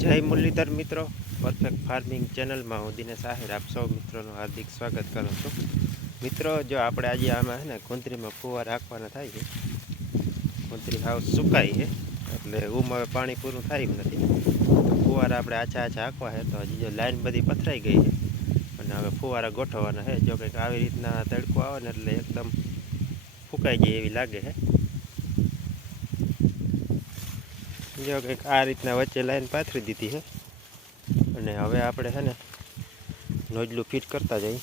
જય મુરલીધર મિત્રો. Perfect farming ચેનલમાં હું દિનેશ આહિર. આપ સૌ મિત્રોનું હાર્દિક સ્વાગત કરું છું. મિત્રો, જો આપણે આજે આમાં ને કુંતરીમાં ફુવા રાખવાના થાય છે. કુંતરી હાવ સુકાઈ છે, એટલે ઉમ હવે પાણી પૂરું થાય નથી. તો ફુવારા આપણે આછા આછા હાંકવા છે તો હજી જો લાઈન બધી પથરાઈ ગઈ છે. અને હવે ફુવારા ગોઠવવાના છે જો કંઈક આવી રીતના તડકો આવે ને એટલે એકદમ ફૂંકાઈ જાય એવી લાગે છે જો કંઈક આ રીતના વચ્ચે લાઈન પાથરી દીધી છે અને હવે આપણે છે ને નોજલું ફિટ કરતા જઈએ.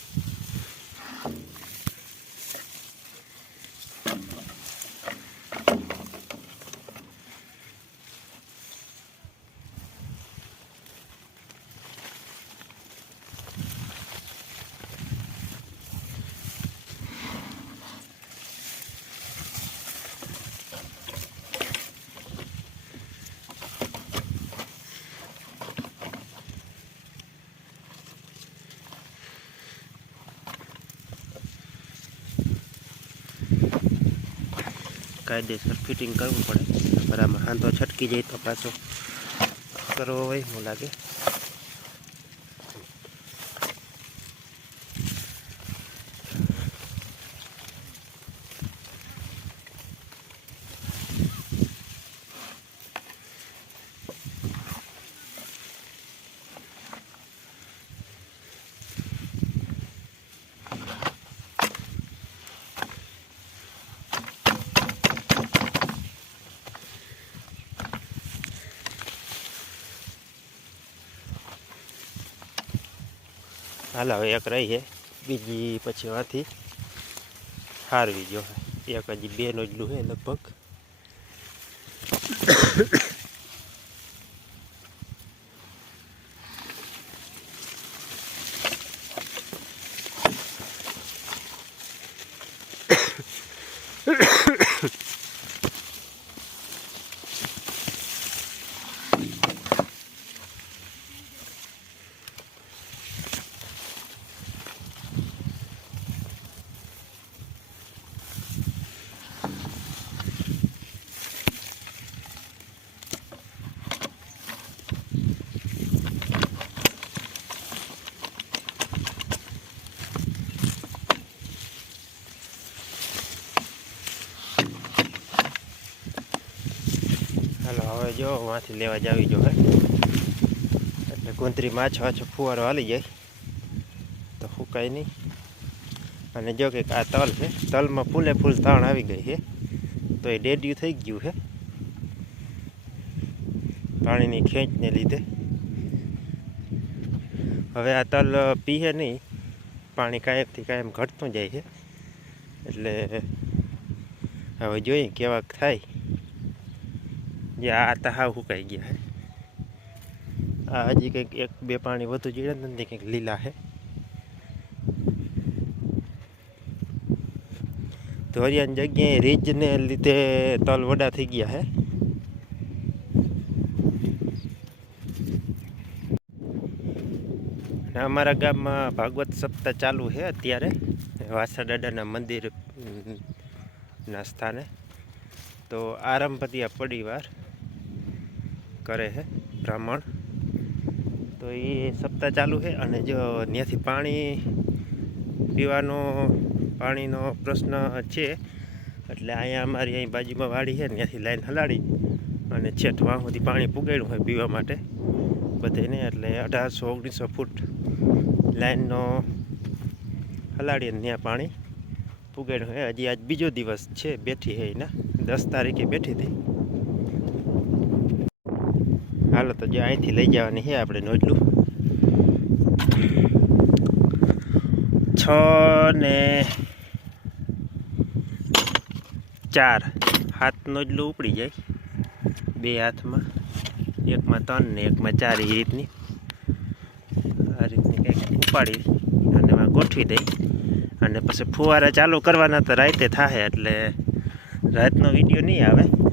કાયદેસર ફિટિંગ કરવું પડે. બરાબર. હાંધો છટકી જાય તો પાછો કરવો હોય એવું લાગે. હાલ હવે એક રહી છે. બીજી પછી આથી હારવી જો એક હજી બે નોજલું છે લગભગ. હાલો, હવે જો વાંથી લેવા જાવી જો, હે. એટલે કુંતરી માછો વાછો ફુવારો હાલી જાય. તો ફૂકાય નહીં. અને જો કે આ તલ છે, તલમાં ફૂલે ફૂલ તાણ આવી ગઈ છે. તો એ ડેડ્યું થઈ ગયું છે. પાણીની ખેંચને લીધે. હવે આ તલ પીએ નહીં. પાણી કાયમથી કાયમ ઘટતું જાય છે. એટલે હવે જોઈએ કેવાક થાય. જે આ તો હાવ સુકાઈ ગયા છે આ હજી કંઈક એક, બે પાણી વધુ જીડે નથી કંઈક લીલા છે ધોરિયાની જગ્યાએ રીજને લીધે તલ વડા થઈ ગયા છે અમારા ગામમાં ભાગવત સપ્તાહ ચાલુ છે અત્યારે. વાસા દાદાના મંદિર ના સ્થાને. તો આરંભતિયા પરિવાર કરે છે બ્રાહ્મણ. તો એ સપ્તાહ ચાલુ છે અને જો ત્યાંથી પાણી પીવાનો પાણીનો પ્રશ્ન છે, એટલે અહીંયા અમારી અહીં બાજુમાં વાડી છે ત્યાંથી લાઈન હલાડી અને છેઠ વાહ સુધી પાણી પુગાડ્યું હોય પીવા માટે બધાને, એટલે અઢારસો, ઓગણીસો ફૂટ લાઈનનો હલાડીને ત્યાં પાણી પુગાડ્યું હોય હજી આજ બીજો દિવસ છે બેઠી છે એના. દસ તારીખે બેઠી હતી હાલો તો જે અહીંથી લઈ જવાની છે આપણે નોટલું. છ ને ચાર. હાથ નોજલું ઉપડી જાય. બે હાથમાં. એકમાં ત્રણ ને એકમાં ચાર એ રીતની. આ રીતની કંઈક ઉપાડી અને એમાં ગોઠવી દઈ. અને પછી ફુવારા ચાલુ કરવાના તો રાતે થાય એટલે રાતનો વીડિયો નહીં આવે.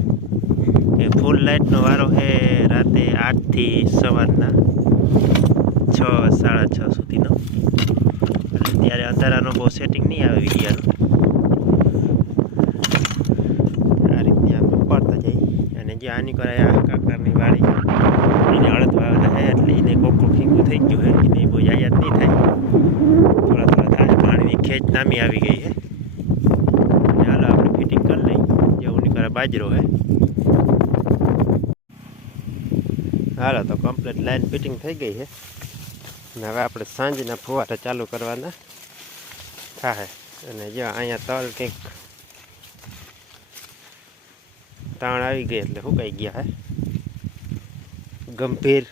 કે ફૂલ લાઇટનો વારો છે રાતે આઠથી સવારના છ, સાડા છ સુધીનો. ત્યારે અંધારાનો બહુ સેટિંગ નહીં આવે વિડીયાનું. આ રીતે આપણે પડતા જઈએ અને જે આની કરાય આ કાકરની વાડી. એને અડત વાવેલા છે એટલે એને કોકડું ફીંકું થઈ ગયું હોય એને બહુ યાદ નહીં થાય. થોડા થોડા થાય. પાણીની ખેંચ નામી આવી ગઈ છે ચાલો આપણે ફિટિંગ કરી લઈએ. જેવું કરે બાજરો હોય હાલો તો કમ્પ્લીટ લાઈન ફિટિંગ થઈ ગઈ છે. અને હવે આપણે સાંજના ફુવારા ચાલુ કરવાના. થાય અને જો અહીંયા તલ કંઈક તાણ આવી ગઈ એટલે સુકાઈ ગયા હે ગંભીર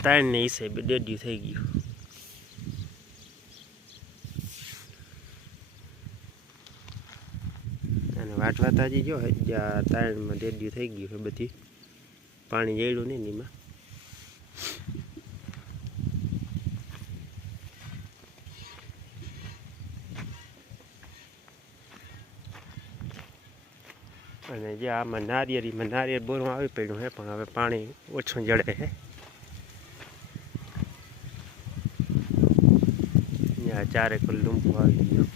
તાણને હિસાબે ડેડ્યું થઈ ગયું અને વાટવા તાજી જો જ્યાં તાણમાં ડેડ્યું થઈ ગયું છે બધી પાણી જડ્યું નહીં ને એમાં અને જે આમાં નારિયેરીમાં નારિયેળ બોરમાં આવી પડ્યું છે પણ હવે પાણી ઓછું જડે છે ત્યાં ચારે કુલ લીંબુ આવી ગયું